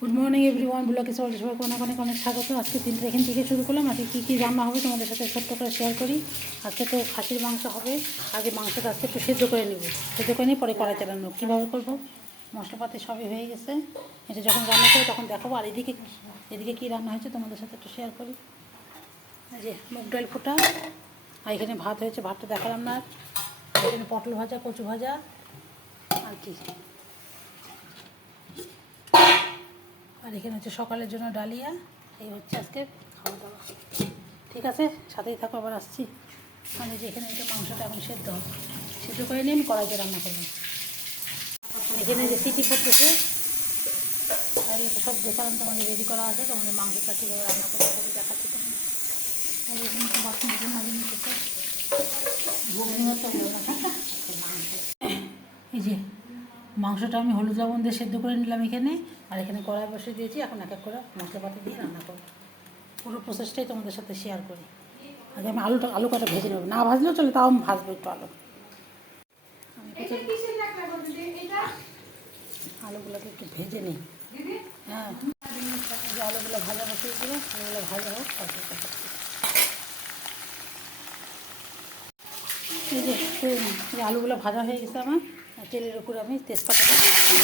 Good morning everyone, ব্লগে সবাই অনেক অনেক অনেক স্বাগত। আজকে দিনটা এখান থেকে শুরু করলাম। আজকে কী কী রান্না হবে তোমাদের সাথে ছোট্ট করে শেয়ার করি। আজকে তো খাসির মাংস হবে। আগে মাংসটা আজকে একটু সেদ্ধ করে নেব, সেদ্ধ করে নিয়ে পরে কড়াই চালানো। কীভাবে করবো, মশলাপাতি সবই হয়ে গেছে। এটা যখন রান্না করবো তখন দেখাবো। আর এদিকে কী রান্না হয়েছে তোমাদের সাথে একটু শেয়ার করি। এই যে মুগ ডাল ফোটা, আর এখানে ভাত হয়েছে, ভাতটা দেখালাম না। এখানে পটল ভাজা, কচু ভাজা, আর কি, আর এখানে হচ্ছে সকালের জন্য ডালিয়া। এই হচ্ছে আজকে খাওয়া দাওয়া। ঠিক আছে, সাথেই থাকো, আবার আসছি। মানে যে এখানে এটা মাংসটা এখন সেদ্ধ হবে, সেদ্ধ করে নিয়ে আমি কড়াইতে রান্না করবো। এখানে যে সিটি করতেছে, আর এটা সব দেখালাম তোমাদের, রেডি করা আছে। তোমাদের মাংসটা কীভাবে রান্না করতে হবে দেখাচ্ছি। তোমার এখানে তো বাসন দিতে মাঝে নিতে এই যে মাংসটা আমি হলুদ লবণ দিয়ে সেদ্ধ করে নিলাম এখানে। আর এখানে কড়াই বসে দিয়েছি, এখন এক এক করে মশলাপাতি দিয়ে রান্না করব। পুরো প্রসেসটাই তোমাদের সাথে শেয়ার করি। আগে আমি আলু কটা ভেজে নেব, না ভাজলেও চলে, তাও আমি ভাজবো একটু আলু। আলুগুলোকে একটু ভেজে নিই। হ্যাঁ, যে আলুগুলো ভাজা বসিয়েছিল আলুগুলো ভাজা হোক, তারপর এই যে আলুগুলো ভাজা হয়ে গেছে আমার। তেলের উপরে আমি তেজপাতা দিয়ে দেবো।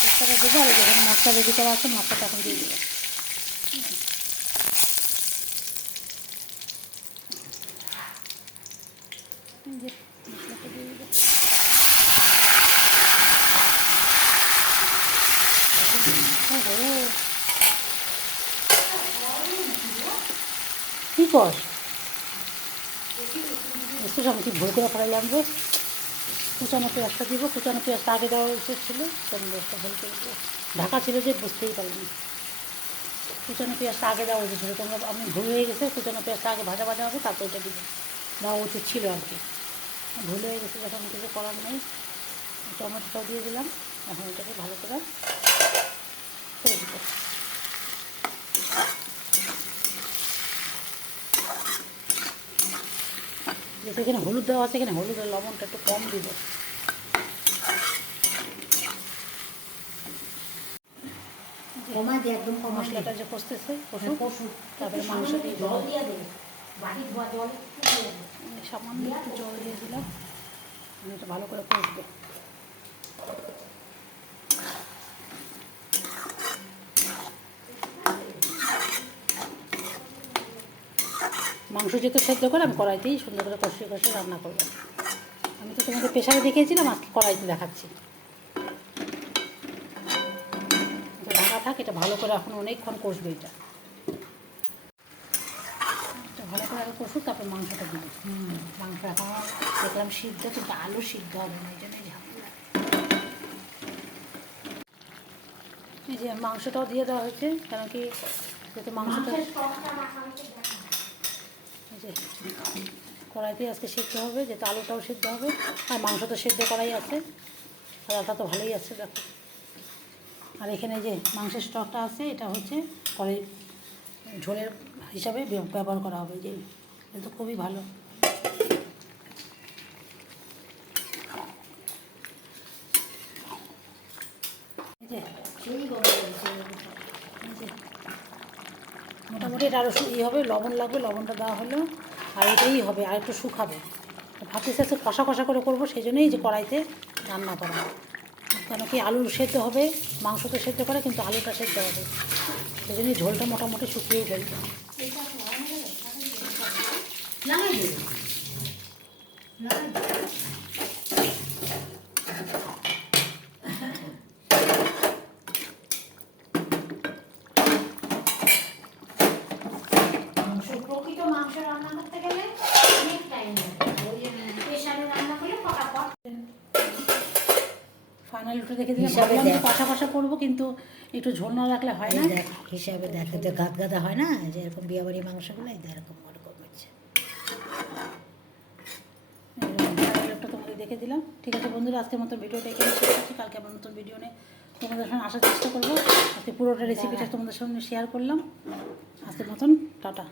তেজপাতা দেবো, আর যেখানে মশলা রেডি করা আছে মশলাটা এখন দিয়ে দেবো। মশলাটা দিয়ে দেবো। কী কর একটু আমি কি ভুল করে ফেলাইলাম গো। কুচানো পেঁয়াজটা দিব, কুচানো পেঁয়াজটা আগে দেওয়া উচিত ছিল, কুচানো পেঁয়াজটা ভুল করে দেবো। ঢাকা ছিল যে বুঝতেই পারিনি। কুচানো পেঁয়াজটা আগে দেওয়া উচিত ছিল, তোমরা আমি ভুল হয়ে গেছে। কুচানো পেঁয়াজটা আগে ভাজা ভাজা হবে, তারপর এটা দিব, দেওয়া উচিত ছিল আর কি। ভুল হয়ে গেছে যখন, কিছু করার নেই। টমেটোটাও দিয়ে দিলাম, এখন এটাকে ভালো করে করে দিব। যেহেতু এখানে হলুদ দেওয়া আছে, এখানে হলুদ আর লবণটা একটু কম দিব। একদম মশলাটা যে কষতেছে কষু, তারপরে মাংস দিয়ে জল দিয়ে দেবে, বাড়ি ধোয়া জল সামান্য একটু জল দিয়ে দিলাম। এটা ভালো করে কষবে। মাংস যেহেতু সেদ্ধ করে আমি কড়াইতেই সুন্দর করে কষিয়ে কষিয়ে রান্না করবো। আমি তো তোমাদের প্রেশারে দেখিয়েছিলাম, আজকে কড়াইতে দেখাচ্ছি। ঢাকা থাক, এটা ভালো করে এখন অনেকক্ষণ কষবে। এটা ভালো করে আগে কষুক, তারপর মাংসটা দিবি। মাংস এখন দেখলাম সিদ্ধ, কিন্তু আলু সিদ্ধ হবে না, এই জন্য ঝামেলা। এই যে মাংসটাও দিয়ে দেওয়া হয়েছে, কারণ কি যেহেতু মাংসটা এই যে কড়াইতেই আজকে সিদ্ধ হবে, যেহেতু আলুটাও সিদ্ধ হবে, আর মাংস তো সিদ্ধ করাই আছে, আলুটা তো ভালোই আছে দেখো। আর এখানে যে মাংসের স্টকটা আছে, এটা হচ্ছে পরে ঝোলের হিসাবে ব্যবহার করা হবে। যে এটা খুবই ভালো। মোটামুটি এটা আরও হবে, লবণ লাগবে, লবণটা দেওয়া হলো। আর এটাই হবে, আর একটু শুকাবে। ভাবতেছি একটু কষা কষা করে করবো, সেই জন্যই যে কড়াইতে রান্না করা। কেন কি আলু সেদ্ধ হবে, মাংস তো সেদ্ধ করে, কিন্তু আলুটা সেদ্ধ হবে, সেই জন্যই ঝোলটা মোটামুটি শুকিয়েই ফেলবে। প্রকৃত মাংস রান্না করতে গেলে অনেক টাইম লাগে, প্রেসারে রান্না করলে ফটাফট। ফাইনাল একটু দেখে দিলাম, ভাবলাম যে কষা কষা করবো, কিন্তু একটু ঝোল না রাখলে হয় না। হিসাবে দেখো তো, গাদ গাদা হয় না, যে এরকম বিয়েবাড়ি মাংসগুলো এরকম ওরকম হচ্ছে। একটা তোমাদের দেখে দিলাম। ঠিক আছে বন্ধুরা, আজকের মতো ভিডিওটা এখানে শেষ করছি। কালকে আবার নতুন ভিডিও নিয়ে তোমাদের সামনে আসার চেষ্টা করবো। আজকে পুরোটা রেসিপিটা তোমাদের সামনে শেয়ার করলাম। আজকের মতন টাটা।